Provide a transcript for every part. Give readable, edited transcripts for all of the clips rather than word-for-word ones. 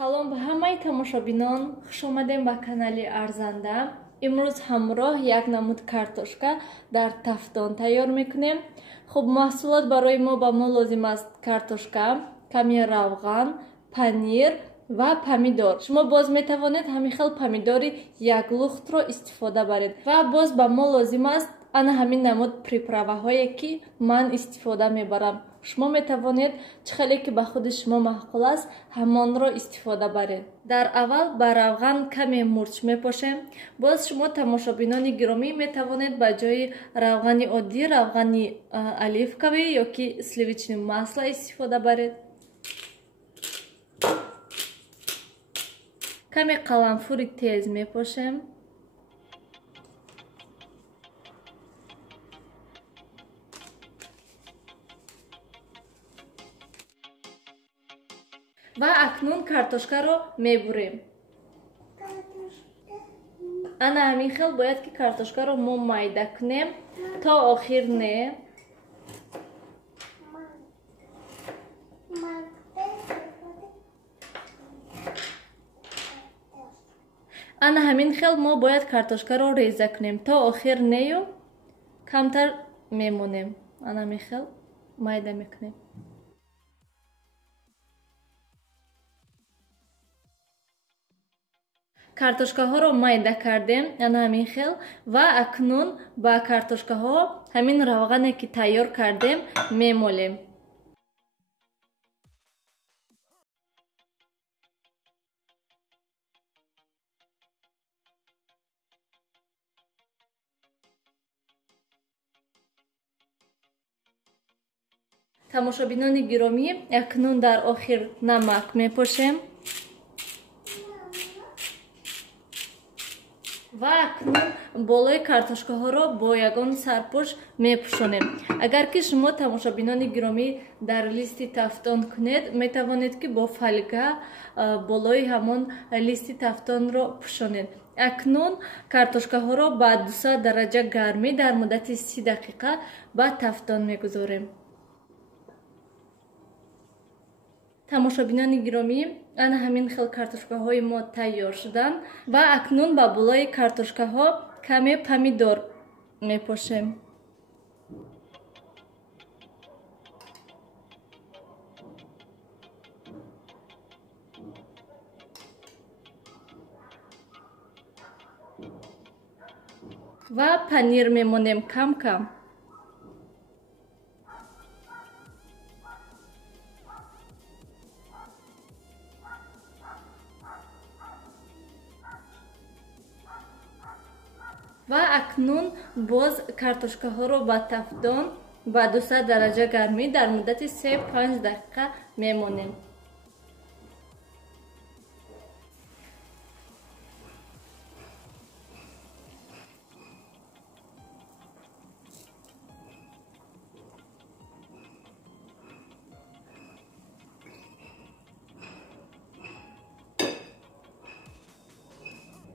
салом ба ҳамаи тамошобинон, хуш омадем ба канали Арзанда. имрӯз ҳамроҳ як намуд картошка дар тафтон тайёр мекунем. хуб, маҳсулот барои мо ба мо лозим аст картошка, каме равған, панир ва помидор. шумо боз метавонед ҳамин хел помидори як лухтро истифода баред. ва боз ба мо лозим аст ана ҳамин намуд приправаҳое ки ман истифода мебарам. шумо метавонед чӣ хеле ки ба худи шумо маъқул аст ҳамонро истифода баред. дар аввал ба равған каме мурч мепошем. боз шумо тамошобинони гиромӣ метавонед ба ҷои равғани оддӣ равғани оливкавӣ ё ки сливични масла истифода баред. каме қаламфури тез мепошем. ва акнун картошкаро мебурем. ана ҳамин хел бояд ки картошкаро мо майда кунем то охир не. ана ҳамин хел мо бояд картошкаро реза кунем то охир нею камтар мемонем. ана ҳамин хел майда мекунем. картошкаҳоро майда кардем ана ҳамин хел ва акнун ба картошкаҳо ҳамин равғане ки тайёр кардем мемолем. тамошобинони гиромӣ, акнун дар охир намак мепошем. ва акнун болои картошкаҳоро бо ягон сарпӯш мепӯшонем. агар ки шумо тамошобинони гиромӣ дар листи тафтон кунед, метавонед ки бо фольга болои ҳамон листи тафтонро пӯшонед. акнун картошкаҳоро ба 200 дараҷа гармӣ дар муддати 30 дақиқа ба тафтон мегузорем. тамошобинони гиромӣ, ана ҳамин хел картошкаҳои мо тайёр шуданд ва акнун ба болои картошкаҳо каме помидор мепошем. ва панир мемонем кам кам. ва акнун боз картошкаҳоро ба тафтон ба 200 дараҷа гармӣ дар муддати 3-5 дақиқа мемонем.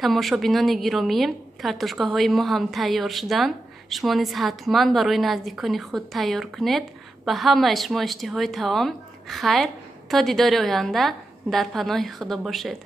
тамошобинони гиромӣ, картошкаҳои мо ҳам тайёр шуданд. шумо низ ҳатман барои наздикони худ тайёр кунед. ба ҳамаи шумо иштиҳои таом хайр. то дидори оянда дар паноҳи худо бошед.